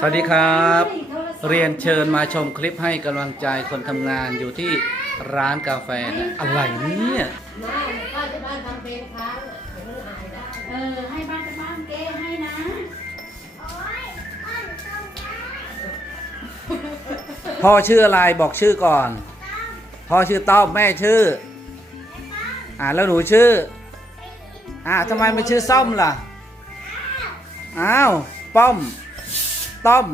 สวัสดีครับ เรียนเชิญมาชมคลิปให้กำลังใจคนทำงานอยู่ที่ร้านกาแฟนะอะไรเนี่ยไม่บ้านที่บ้านทำเพลงค้างอะเดี๋ยวมันหายได้เออให้บ้านจะบ้านเก้ให้นะพ่อชื่ออะไรบอกชื่อก่อน พ่อชื่อต้อมแม่ชื่อ อ่าแล้วหนูชื่อ อ่าทำไมไม่ชื่อซ่อมล่ะ อ้าว ป้อม ต้อม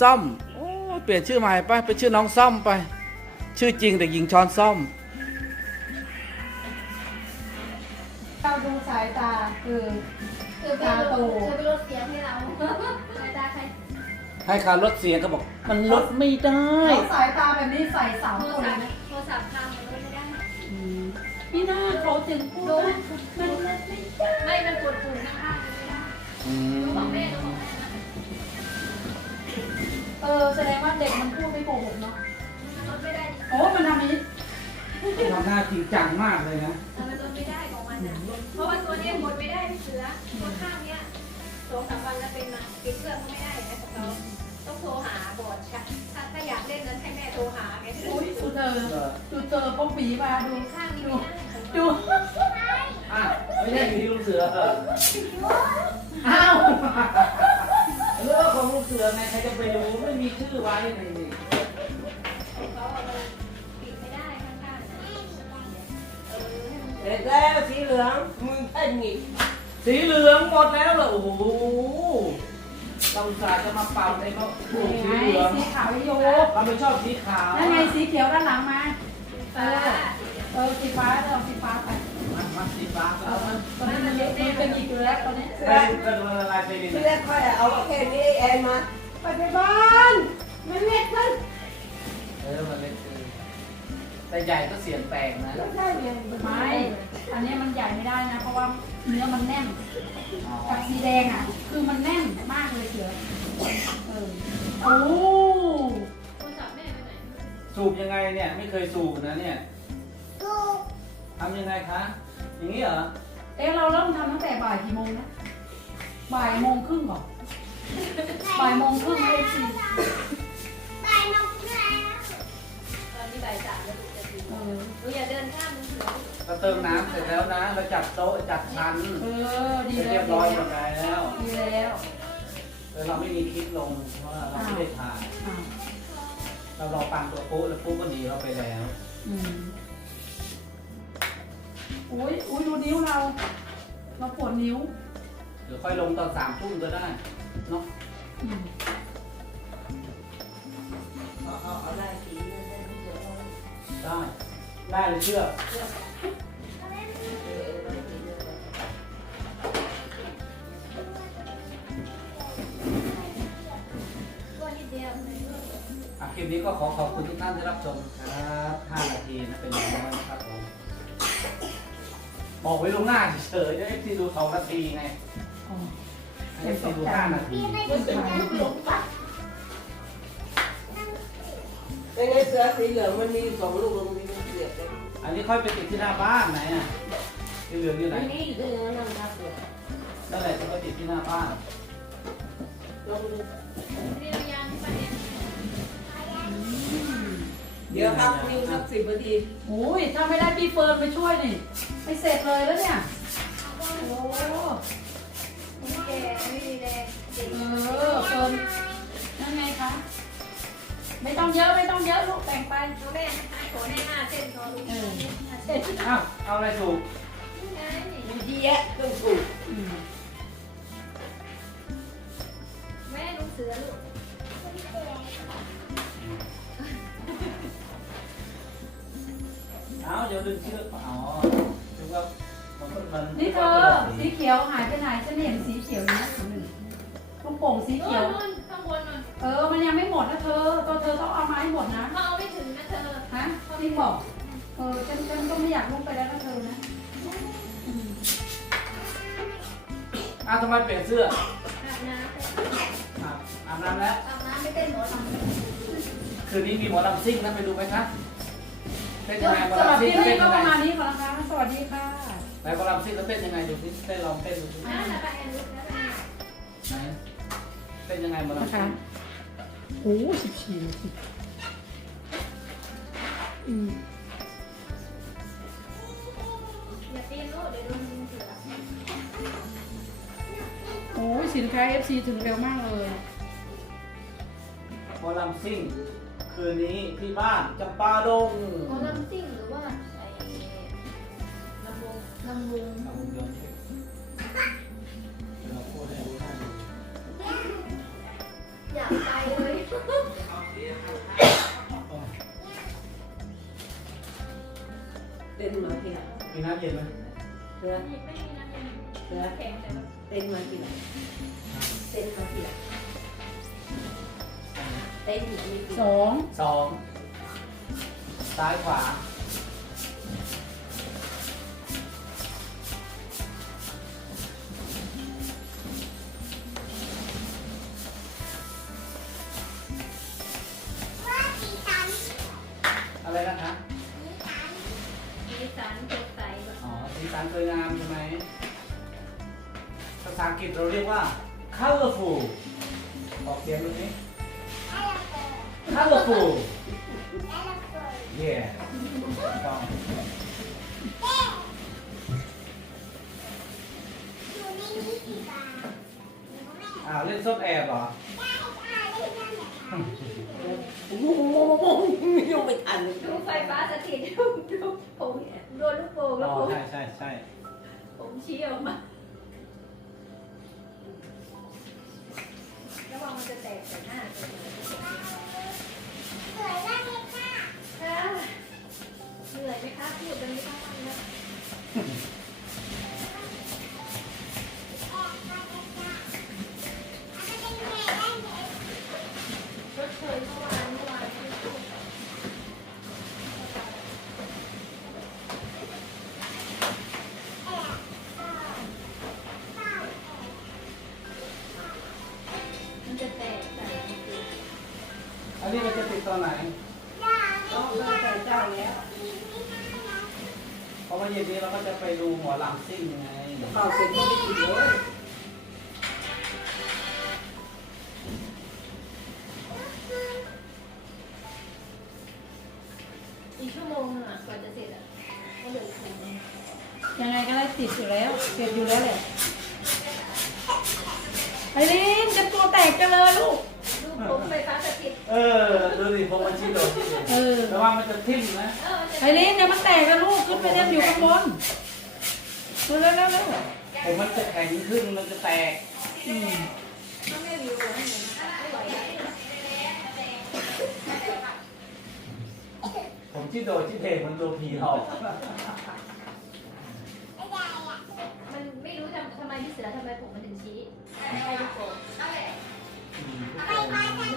ซ่อมโอ้ยเปลี่ยนชื่อใหม่ไปไปชื่อน้องซ่อมไป ชื่อจริงแต่หญิงช้อนซ่อม เราดูสายตาคือคือไปลดคือไปลดเสียงให้เราสายตาใครให้การลดเสียงก็บอก มันลดไม่ได้เขาสายตาแบบนี้ใส่สามโทรคนศัพท์นะโทรศัพท์พังมันลดไม่ได้พี่หน้าเขาถึงพูดว่ามันลดไม่ได้ไม่ มันปวดปุ่มข้างๆมันไม่ได้อืมต้องบอกแม่ต้องบอกแม่นะเออแสดงว่าเด็กมันพูดไม่โกหกเนาะมันลดไม่ได้โอ้มันทำนี้ทำหน้าจริงจังมากเลยนะมันลดไม่ได้ของมันอะเพราะว่าตัวเนี้ยกดไม่ได้พี่เสือตัวข้างเนี้ยสองสามวันแล้วเป็นมาปิดเครื่องก็ไม่ได้นะของเราต้องโทรหาบอร์ดค่ะถ้าถ้าอยากเล่นนั้นให้แม่โทรหาไงอุ้ยดูเธอดูเธอป้องปีมาดูข้างนี้ไม่ได้ดูอะไม่ใช่อยู่ที่ลูกเสือเหรออ้าว เรื่องของลูกเสือไงใครจะไปรู้ไม่มีชื่อไว้ในนี่เขาเอาไปปิดไม่ได้ข้างๆเออให้มันเด็กแล้วสีเหลืองมึงเต้นหงิกสีเหลืองหมดแล้วเหรอโอ้โหเราอุตส่าห์จะมาเป่าในเขาโอ้โหไงสีเหลืองสีขาวโยเราไม่ชอบสีขาวนั่นไงสีเขียวด้านหลังมาเอฟ้าอเออสีฟ้าเออสีฟ้าไปมามา สีฟ้าเออตอนนี้มันเยอะมันเป็นอีกแล้วตอนนี้ไปดูกันว่าละลายไปดินที่แรกค่อยเอาแค่นี้แอนมาไปไปบ้านมันเล็กขึ้นเออมันเล็กเกินแต่ใหญ่ก็เสียงแปลกนะแล้วได้ยังไม่อันนี้มันใหญ่ไม่ได้นะ เพราะว่าเนื้อมันแน่นกับสีแดงอะ คือมันแน่นมากเลยเสือเออโอ้โทรศัพท์แม่ไปไหนสูบยังไงเนี่ยไม่เคยสูบนะเนี่ยทำยังไงคะ อย่างนี้เหรอ เอ๊ะเราเริ่มทำตั้งแต่บ่ายกี่โมงนะ บ่ายโมงครึ่งก่อนบ่ายโมงครึ่งเลยสิตอนนี้บ่ายสามแล้วถูกจะถึงเออหนูอย่าเดินข้ามมือถือเราเติมน้ำเสร็จแล้วนะ เราจัดโต๊ะจัดชั้นเออ ดีแล้เรีวยบร้อยหมดแล้วดีแล้วเออเราไม่มีคลิปลงเพราะว่าเราไม่ได้ถ่าย อ่าเรารอปังตัวปุ๊แล้วปุ๊ก็หนีเราไปแล้ว อืม อุ้ยอุ้ยดูนิ้วเรา เราปวดนิ้วเดี๋ยวค่อยลงตอนสามทุ่มก็ได้เนาะอืมเอาเอาเอาได้สีนั้นได้ที่เหลือเอาได้ได้เลยเชื่อเออเอาได้สีเหลืองตัวนิดเดียวอะคลิปนี้ก็ขอขอบคุณทุกท่านที่รับชมครับ5นาทีนะเป็นอย่างน้อยนะครับผม บอกไว้ลวงหน้าเฉยๆจะเอฟซีดูสองนาทีไงอ๋อเอฟซีดูห้านาทีเป็นไงเสือสีเหลืองมันมีสองลูกลงมีมันเสียบเลยอันนี้ค่อยไปติดที่หน้าบ้านไหนอะที่เหลืองอยู่ไหนอันนี้อยู่ตรงนั้นนะครับเนี่ยนั่นแหละจะไปติดที่หน้าบ้านลองดูนี่เรายังที่ประเด็นเดี๋ยวพักนิ่งสักสิบนาทีโอ้ยถ้าไม่ได้พี่เฟิร์นไปช่วยนี่ ไม่เสร็จเลยแล้วเนี่ย โอ้นี่แกไม่มีแรงเด็กเออเฟิร์นนั่นไงคะ ไม่ต้องเยอะไม่ต้องเยอะลูกแบ่งไป น้องแม่ขอแน่ห้าเส้นพอลูกเออห้าเส้นอ้าวเอาอะไรถูกนี่ไงมีเยอะต้องถูกอืมแม่ลูกเสือลูกเอาเดี๋ยวดึงเชือกอ๋อถึงว่า มันก็มันนี่เธอ สีเขียวหายไปไหนฉันเห็นสีเขียวอยู่นะหนึ่งลูกโป่งสีนู่เขียนวนู่นข้างบนนู่นเออ มันยังไม่หมดนะเธอตัวเธอต้องเอามาให้หมดนะเขาเอาไม่ถึงนะเธอฮะจริงบอก เออฉันฉันก็ไม่อยากลุกไปแล้วนะเธอนะอืมอ้าวทำไมเปลี่ยนเสื้ออาบน้ำอะอาบน้ำแล้ว อาบน้ำไม่เต้นหมอลำคืนนี้มีหมอลำซิ่งนะไปดูไหมครับเต้นสยังไงหมอำหรับลำซิ่ที่งนี่เต้นก็ยังประมาณไงนี้ก่อนนะคะ สวัสดีค่ะ ไหนหมอลำซิ่งเขาเต้นยังไงดูสิเต้นลองเต้นดูสิอ่าแล้วไปแอนลุกแล้วไปไหนเป็นยังไงหมดแล้วนะคะโอ้สิบสี่นาทีอืมอย่าปีนลูกเดี๋ยวโดนเสือโอ้ยสินค้า FC ถึงเร็วมากเลยหมอลำซิ่ง คืนนี้ที่บ้านจำปาดง หมอลำซิ่งหรือว่าไอ้ลำวง ลำวงลำวงย้อนเช็คเราพูดให้รู้ท่านดูอยากไปเลยเต้นมาที่ไหนมีน้ำเย็นไหมเนื้อไม่มีน้ำเย็นเือแข็งแต่ว่าเต้นมาที่ไหนเต้นมาที่ไหนเต้นอยู่ที่สองสองซ้ายขวา colorful ออกเสียงดูนี้ colorful yeah ถูกต้อง อ้าวเล่นซ่อนแอบเหรอโอ้โหไม่ยงไม่ทันดูไฟฟ้าสถิตดูผมโดนลูกโป่งแล้วอผมใช่ใช่ใช่ ผมชี้ออกมา มันจะแตกใส่หน้าอะเหนื่อยไหมคะพูดกันไม่ต้อง ติดอยู่แล้วเสร็จอยู่แล้วแหละไอรินจะตัวแตกกันเลยลูกลูกผมไฟฟ้าสถิตเออ ดูดิพอมันชี้โดดชี้โดดเออ ระวังมันจะทิ่มนะ เออมันจะไอรินเดี๋ยวมันแตกกันลูกขึ้นไปเล่นอยู่ข้างบนเร็วเร็วเร็วเร็วผมมันจะแข็งขึ้น มันจะแตก อืมต้องไม่วิวให้หนูนะไม่ไหวแล้วผมชี้โดดชี้เทมันโดนผีหลอก ทำทำไมพี่เสือทำไมผมมันถึงชี้ให้ลูกโป่งอืมทุกคน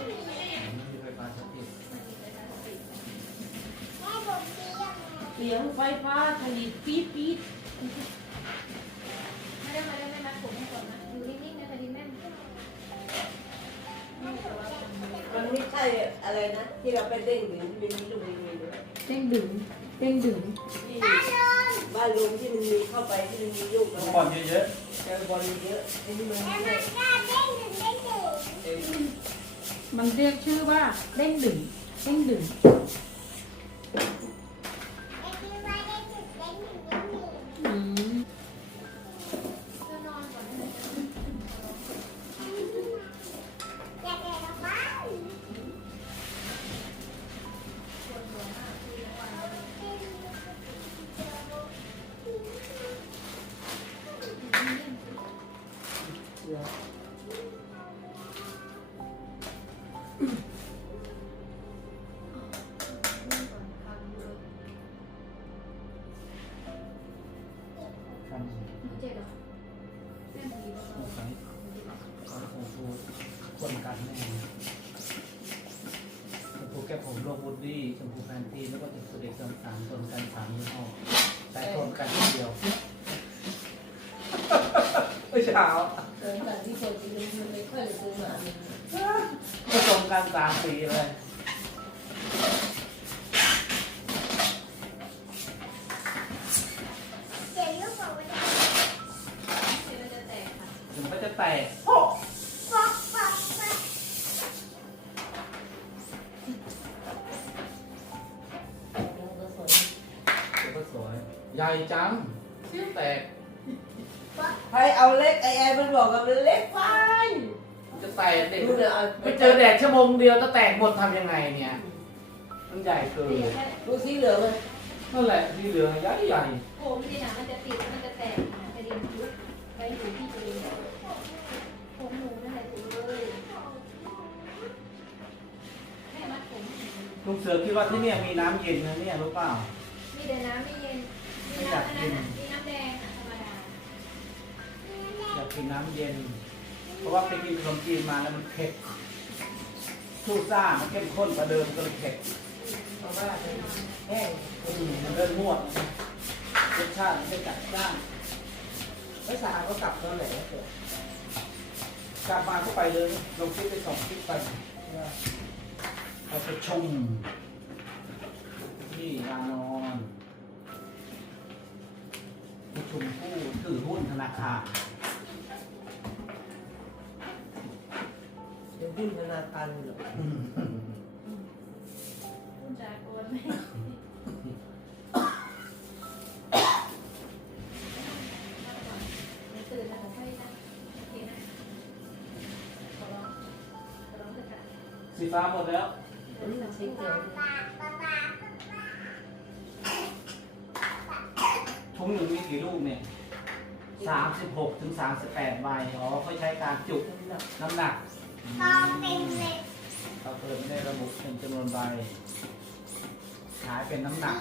มีไฟฟ้าสถิตมันมีไฟฟ้าสถิตเสียงไฟฟ้าผลิตปี๊ดปี๊ดไม่ได้มาได้ไม่มัดผมให้ก่อนนะอยู่นิ่งๆนะคดีแม่ไม่แต่ว่าผมมันไม่ใช่อะไรนะ ที่เราไปเด้งถึงที่มันมีลูกมีด้วยเด้งดึงเด้งดึง ที่บ้านลุงที่มันมีเข้าไปที่มันมีลูกลูอะกไรบอลเยอะแกบอลเยอะไอ้นี่มันไม่ได้มันเรียกชื่อว่าเด้งดึงเด้งดึง แม่มีบ้างสงสัยเขาคงพูดคนกันแน่ชมพูแก้ผมโลบูดดี้ชมพูแฟนตีแล้วก็ติดสุดเด็กสามสามตนกันสามยี่ห้อแต่ทนกันทีเดียวเมื่อเช้าเออแต่ที่คนจริงไม่ค่อยซื้อมาเนี่ยผสมกันสามสีเลย ไปเจอแดดชั่วโมงเดียวก็แตกหมดทำยังไงเนี่ย มันใหญ่เกินดูสีเหลืองเลยนั่นแหละที่เหลือใหญ่ใหญ่ผมนี่นะมันจะติดมันจะแตกจะดินยุบไปอยู่ที่ตัวเองผมหนูนั่นแหละถูเลยแม่มัดผมลุงเสือคิดว่าที่เนี่ยมีน้ำเย็นนะเนี่ยรู้เปล่า มีแต่น้ำไม่เย็น มีน้ำอันนั้นน่ะมีน้ำแดงอะธรรมดาอยากกินน้ำเย็น เพราะว่าไปกินขนมจีนมาแล้วมันเผ็ดสู้ซ่ามันเข้มข้นกว่าเดิมก็เลยเผ็ดเพราะว่าแห้งอืมมันเริ่มงวดรสชาติมันจะจัดจ้านภาษาเขากลับตอนไหนเกิดกลับมาก็ไปเลยลงคลิปไปสองคลิปไปไปประชุมที่ลานอนประชุมผู้ถือหุ้นธนาคาร เดี๋ยว หุ้นธนาคารเหรอคุณจากโอนไหมตื่นแล้วผมค่อยนะโอเคนะขอร้องขอร้องเถอะค่ะสีฟ้าหมดแล้ว อืมสีเขียวถุงหนึ่งมีกี่ลูกเนี่ยสามสิบหกถึงสามสิบแปดใบ อ๋อเขาใช้การจุน้ำหนัก น้ำหนักเขาเปิดไม่ได้ระบุเป็นจำนวนใบ ขายเป็นน้ำหนัก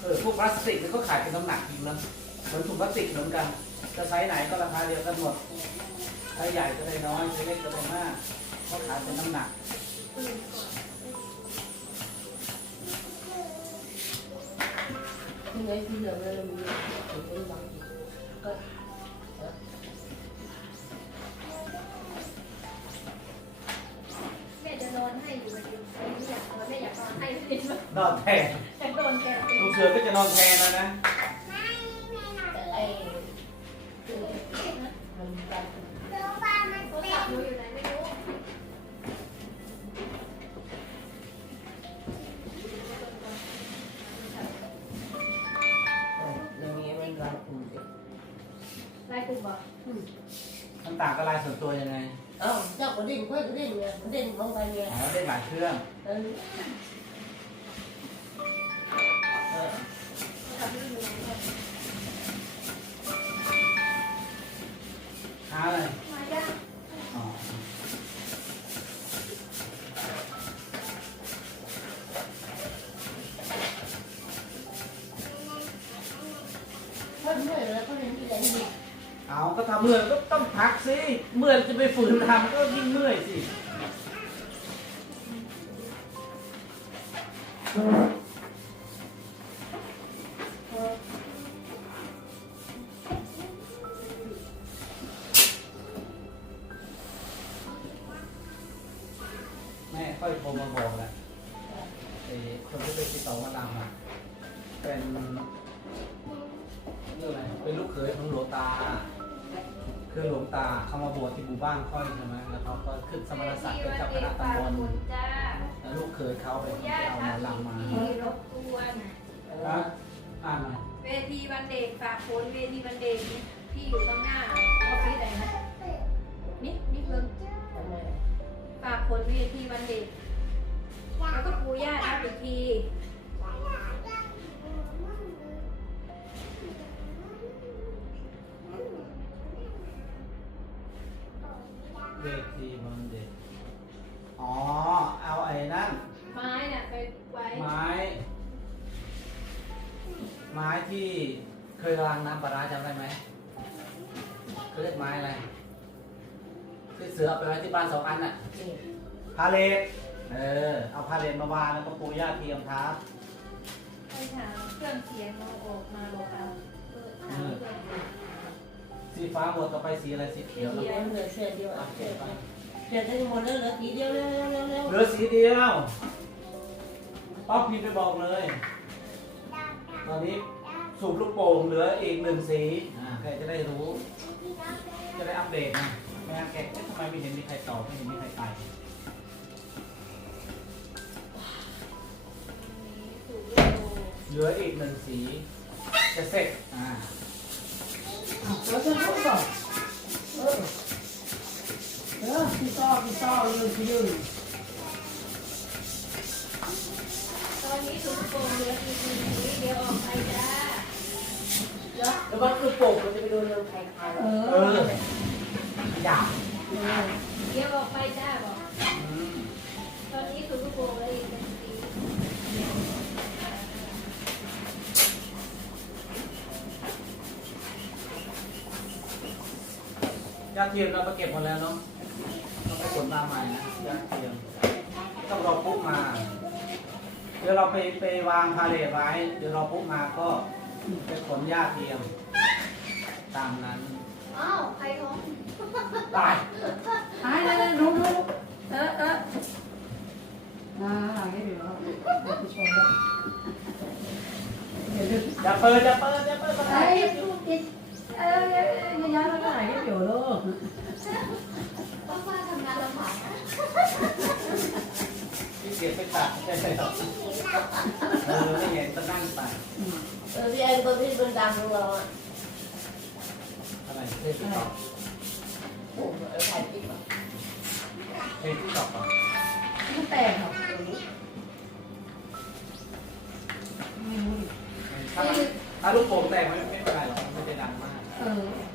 เออ พวกพลาสติกนี่ก็ขายเป็นน้ำหนักจริงนะเหมือนถุงพลาสติกเหมือนกัน จะไซส์ไหนก็ราคาเดียวกันหมดไซส์ใหญ่ก็ได้น้อยไซส์เล็กก็ได้มากเขาขายเป็นน้ำหนักตื่นก่อนที่ไหนสีเหลืองเลยมีถึงเป็นบางทีก็ นอนแทนอยากโดนแก ลูกเสือก็จะนอนแทนแล้วนะ เอยแล้วก็เรียนที่ไหนดีเอาก็ทำเมื่อยก็ต้องพักสิเมื่อยจะไปฝืนทำก็ยิ่งเมื่อยสิ พาเลทเออ เอาพาเลทมาวางแล้วก็ปูย่าเทียมทับไปถามเครื่องเสียงเอาออกมาบอกเอาเออถามเครื่องเสียงสีฟ้าหมดต่อไปสีอะไรสีเขียวเดี๋ยวเหลือเศษเดียวโออะเคเศษไปเศษทั้งหมดแล้วเหลือทีเดียวเร็วเร็วเร็วเร็วเหลือสีเดียวป้าพีไปบอกเลย ตอนนี้สูบลูกโป่งเหลืออีกหนึ่งสีอ่าใครจะได้รู้ จะได้อัปเดตนะไม่งั้นแกเอ๊ะทำไมไม่เห็นมีใครตอบไม่เห็นมีใครไป เหลืออีกหนึ่งสี จะเสร็จอ่าแล้วฉันพูดก่อนเออเออพี่ต้อพี่ต้อยืนพี่ยืนตอนนี้ถุงโป่งเหลืออีกหนึ่งสีเดี๋ยวออกไปจ้าแล้วก็คือโป่งมันจะไปโดนเรื่องใครใครเอเออออยากเดี๋ยวออกไปจ้าบอก ตอนนี้ถุงโป่งเหลืออีกหนึ่ง ยาเทียมเราไปเก็บหมดแล้วเนาะต้องไปขนมาใหม่นะยาเทียมต้องรอปุ๊บมา เดี๋ยวเราไปไปวางพาเลทไว้ เดี๋ยวรอปุ๊บมาก็ไปขนยาเทียม ตามนั้น อ้าว ใครท้อง ตาย หายเลยรู้รู้เออเอออ่าหลังให้เดี๋ยวพี่ชมแล้วเดี๋ยวดูอย่าเปิดอย่าเปิดอย่าเปิด ไอ้พูด อีกเออยังยังแล้วก็หายให้เดี๋ยวลูกป้าป้าทำงานลำบากนะที่เกียจไปตัดใช่ไหมหรอกเออไม่เห็นก็นั่งไปเออพี่แอนตัวที่เป็นดังของเราอะอะไรเทปที่ตอบโอ้โหเออถ่ายคลิปอะเทปที่ตอบก่อนมันแตกเหรอไม่รู้ดิถ้าถ้าลูกโป่งแตกไม่ไม่เป็นไร Oh.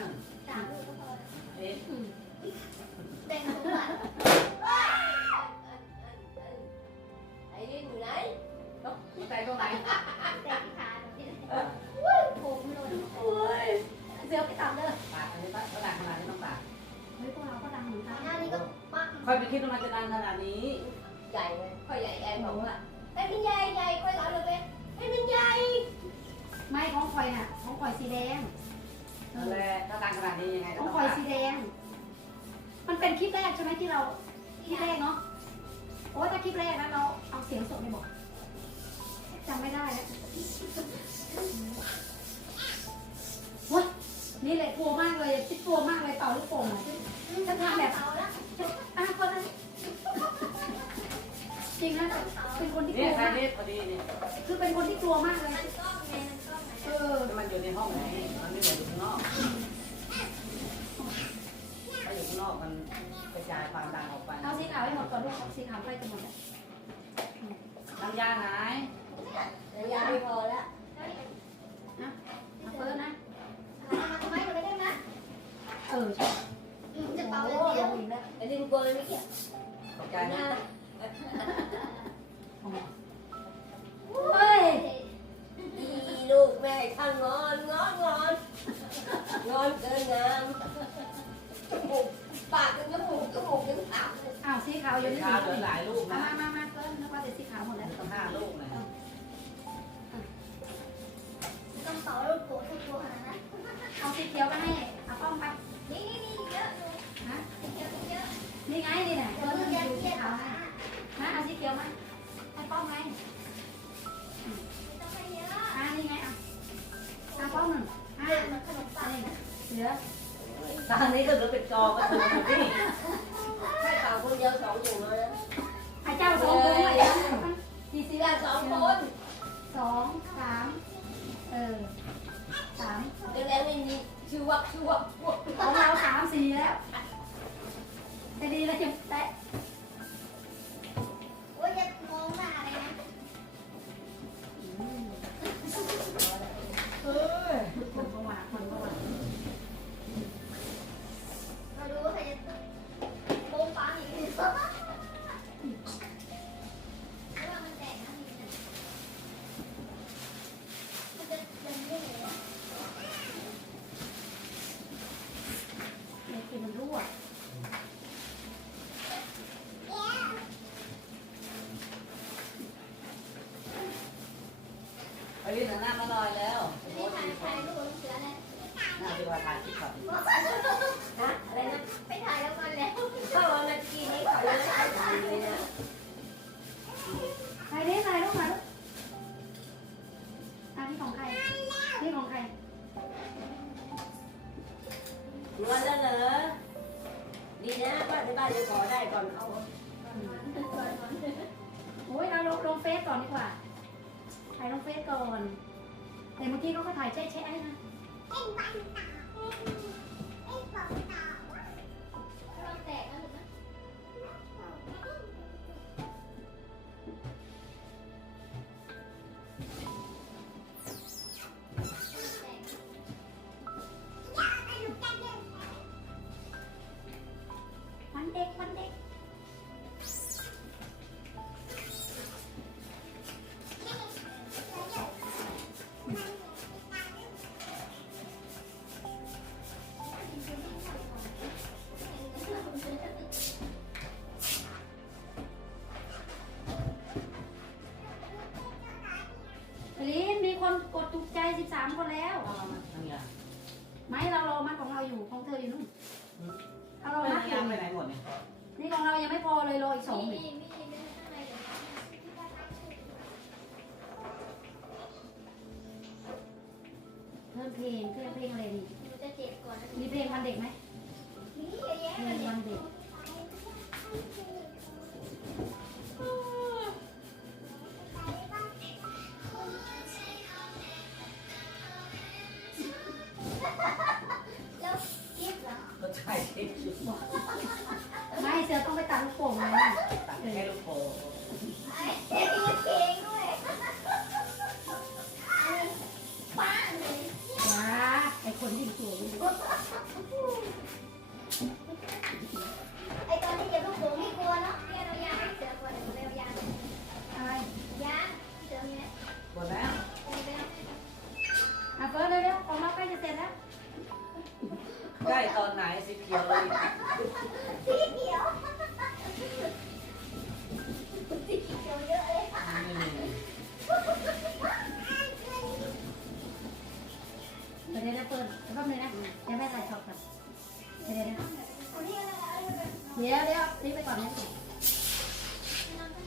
หนึ่งสามลูกก็พอเอ๊ะแบ่ง คือเป็นคนที่กลัวมากเลยมันกล้องไงมันกล้องไงเออ มันอยู่ในห้องไหนมันไม่เหมือนอยู่ข้างนอกถ้าอยู่ข้างนอกมันกระจายความดังออกไปเอาสีขาวให้หมดก่อนลูกเอาสีขาวไปจะหมดแล้วน้ำยาหายระยะไม่พอแล้วนะเอาเฟิร์สนะมาทำไมหนูไม่ได้นะเออใช่จะโอ้เป่าโหเลยเดียวอีกแล้วไอ้นี่มันกลัวเลยไม่เกี่ยวตกใจนะ เฮ้ยอีลูกแม่ข้างงอนงอนงอนงอนเกินงามจมูกปากจมูกจมูกยังขาวอ้าวสีขาวอยู่เดี๋ยวในเช้าสีเหลือหลายลูกมานะมามามาเฟิร์สนึกว่าแต่สีขาวหมดแล้วต้องห้าลูกเลยต้องเป่าลูกโป่งทุกตัวขนาดนั้นเอาสีเขียวไปให้เอาป้อมไปนี่นี่นี่เยอะหนูฮะเยอะเยอะนี่ไงนี่น่ะเดี๋เฟิยวร์สเพิ่งมันยัอดยู่เยีสียดขาวนะนะเอาสีเขียวไหมใตอนนี้ก็เหลือเป็นจอก็คืออยู่นี่ใช่เต่าคนเดียวสองอยู่แล้วนะให้เจ้าสองตัวไหนกี่สีเสียสองคนสองสามเออสามเดี๋ยวแล้วไม่มีชื่อวักชื่อวัก รู้อะเอาลิ้นหน้ามาลอยแล้ว นี่ถ่ายถ่ายรูปเสือเลย น่าจะว่าถ่ายคลิปครับ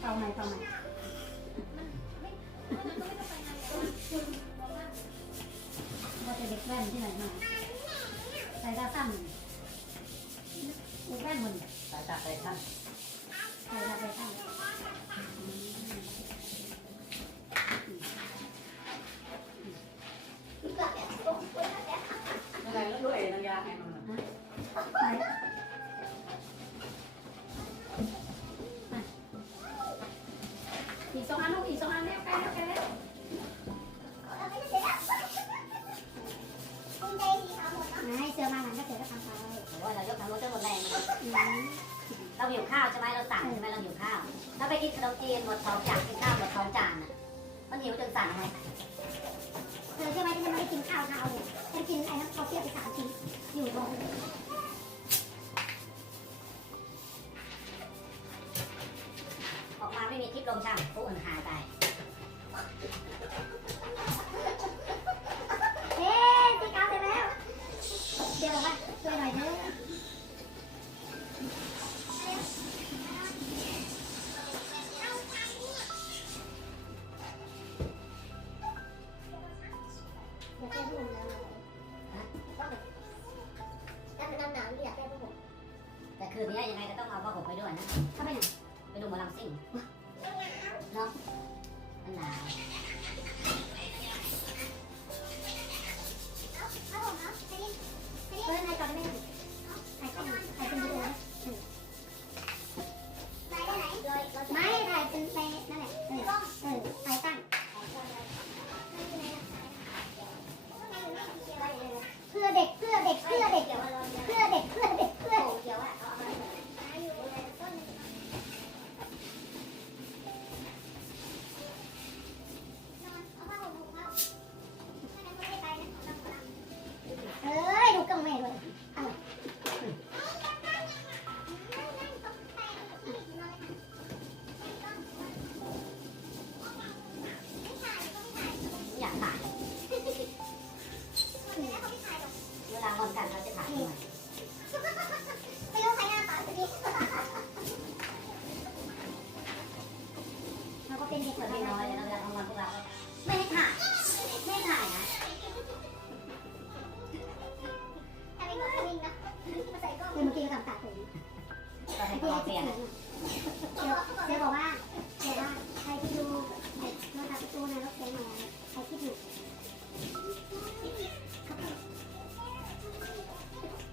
เตาไหนเตาไหนว่าจะเด็กแว่นที่ไหนมาใส่ตาสั้นอูแว่นมันสายตาไปสั้นใส่ตาไปสั้นอะไรแล่วด้วยนางยาให้มัน ใช่ไหมเราสั่งใช่ไหมเราหิวข้าว ถ้าไปกินขนมจีนหมดสองจานกินข้าวหมดสองจานอะมันหิวจนสั่งไหมเธอใช่ไหมที่ฉันไม่ได้กินข้าวเช้าเนี่ยฉันกินไอ้น้ำข้าวเปรี้ยวไปสามชิ้นอยู่ท้องออกมาไม่มีคลิปลงช่างผู้อื่นหายไป 黒で黒で黒で黒で黒で。 ใอ้ที่ถู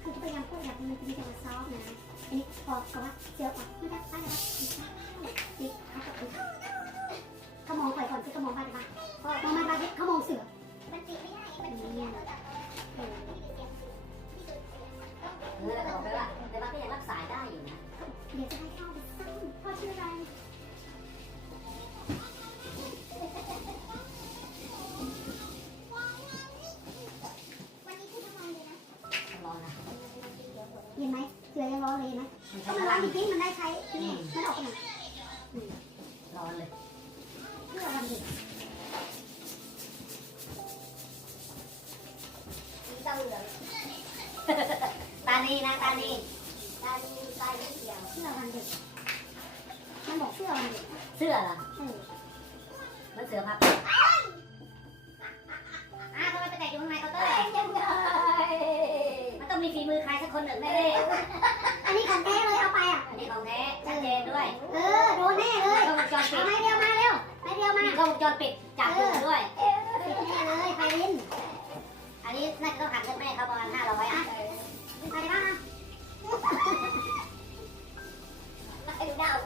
คือพยายามพูดแบบมันจะมีแต่ซอฟนะอันนี้พอกับว่าเจียวอะไม่ได้ไม่ได้ เสื้อเหรอมันเสือพับอะทำไมไปแตกอยู่ข้างในเคาเตอร์ยังมันต้องมีฝีมือใครสักคนหนึ่งแน่เลยอันนี้ของแท้เลยเอาไปอะ อันนี้ของแท้ชัดเจนด้วย เออโดนแน่เลยกล้องวงจรปิดไม่เร็วมาเร็วไม่เร็วมามีกล้องวงจรปิดจับดูด้วยปิดแน่เลยไฟลินอันนี้น่าจะต้องหักเงินแม่เขาประมาณห้าร้อยอะไปบ้างไปดูดาว